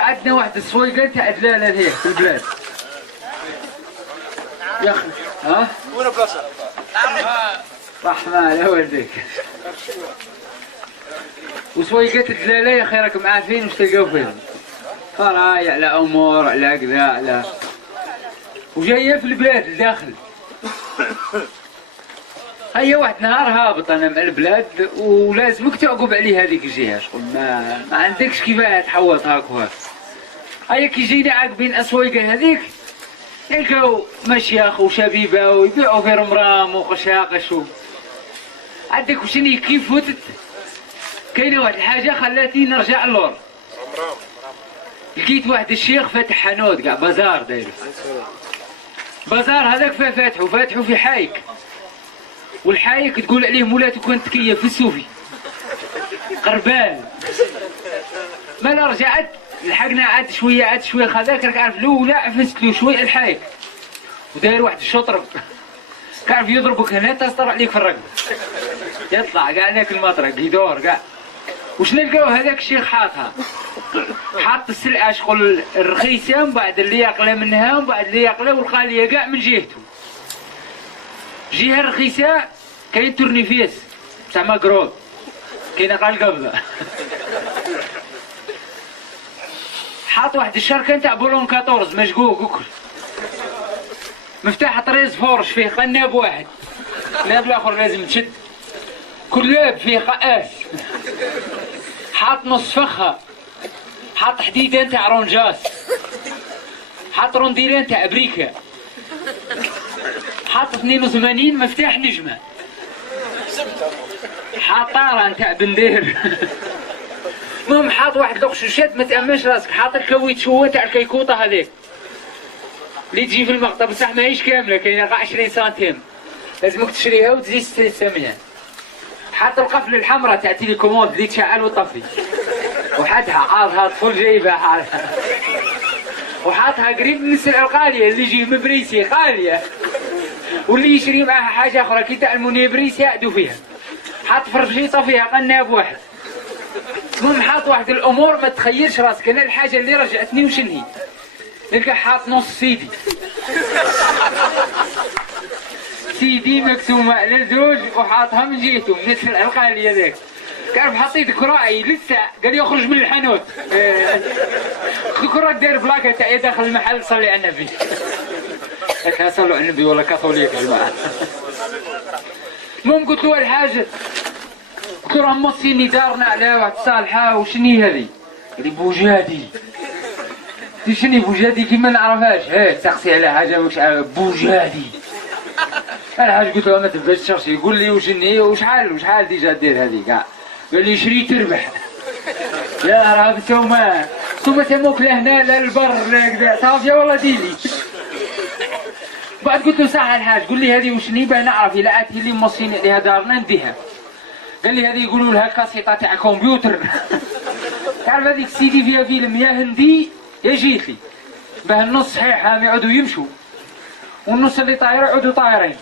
عندنا واحد السويقه تاع دلاله هذه في البلاد يا اخي. ها وين بلاصه؟ رحمة على والديك. وسويقات الدلاله يا اخي راكم عارفين واش تلقاو فيهم، فراي على امور على كذا على وجايه في البلاد الداخل. هيا واحد نهار هابط انا مع البلاد ولازمك تعقب عليه هذيك الجهه، شغل ما عندكش كيفاه تحوط هاك وهاك. هيا كي جينا عاقبين اسويقه هذيك نلقاو مشيخ وشبيبه ويبيعوا في رمرام وقشاقش عندك وشني كيف فتت. كاينه واحد الحاجه خلاتني نرجع اللور. لقيت واحد الشيخ فاتح حانوت كاع بازار داير. بازار هذاك فاتحو في حايك، والحايك تقول عليه مولاتو كانت تكيف في السوفي قربان. ما رجعت لحقنا عاد شويه خذاك راك عارف الاولى عفست له شويه الحايك وداير واحد الشطرب كعرف يضربك هنا تسطر عليك في الرقبه يطلع كاع هناك المطرق يدور كاع. وش نلقاو هذاك الشيخ حاط السلعه شغل الرخيصه من بعد اللي يقلى منها ومن بعد اللي يقلى والغاليه كاع من جهته. جهه الرخيصه كاين تورنيفيس تاع ماكرود، كاين قال قبضه. حاط واحد الشركه نتاع بولون 14 مشقوق وكل مفتاح طريز فورش فيه قناب واحد، قناب الاخر لازم تشد، كل لاب فيه قاس. حاط نص فخه، حاط حديده نتاع رونجاس، حاط رونديلين تاع امريكا، حاط 82 مفتاح نجمه، حاط طاره نتاع بندير. المهم حاط واحد لقشوشات ما تأمنش راسك، حاط الكاويتشو تاع الكيكوطه هذيك اللي تجي في المقطع بصح ماهيش كامله، كاينه غا 20 سنتيم لازمك تشريها وتزيد تشري ثمنها. حاط القفله الحمراء تاع تيليكوموند اللي تشعل وتطفي، وحدها عاضها طفل جايبها حالها، وحاطها قريب من السلعه الغاليه اللي يجي من بريسي غاليه، واللي يشري معاها حاجه اخرى كي تاع المونيبريس يعدوا فيها. حاط في الرجيطه فيها قناب واحد. المهم حاط واحد الامور ما تخيلش راسك. انا الحاجه اللي رجعتني وشنهي نلقى حاط نص سيدي مقسومه على زوج وحاطها من جهته من السلعه الغاليه ذاك. تعرف حطيت كراعي لسه قال يخرج من الحانوت. كراك داير بلاكه تاع داخل المحل صلي على النبي. هكا صلوا على النبي ولا كاثوليك يا جماعه. المهم قلت له الحاجه قلت له موصيني دارنا على واحد صالحه وشني هذه؟ قال لي بوجادي. قلت شني بوجادي كيما نعرفهاش؟ تقصي على حاجه واش بوجادي. الحاج قلت له ما تبداش تشرشي يقول لي وشني وشحال ديجا دير هذه كاع. قال لي شري تربح. يا راه انتوما تموك لا هنا لا البر لا كذا صافيه والله ديلي. بعد قلت له صح الحاج قول لي هذه وشني باه نعرف الا اتي لي موصيني عليها دارنا نديها. قال لي هذه يقولوا لها كاسيطه تاع كمبيوتر. تعرف هذيك السيدي فيها فيلم يا هندي يا جيتلي باه النص صحيحه ما يعودوا يمشوا والنص اللي طاير يعودوا طايرين.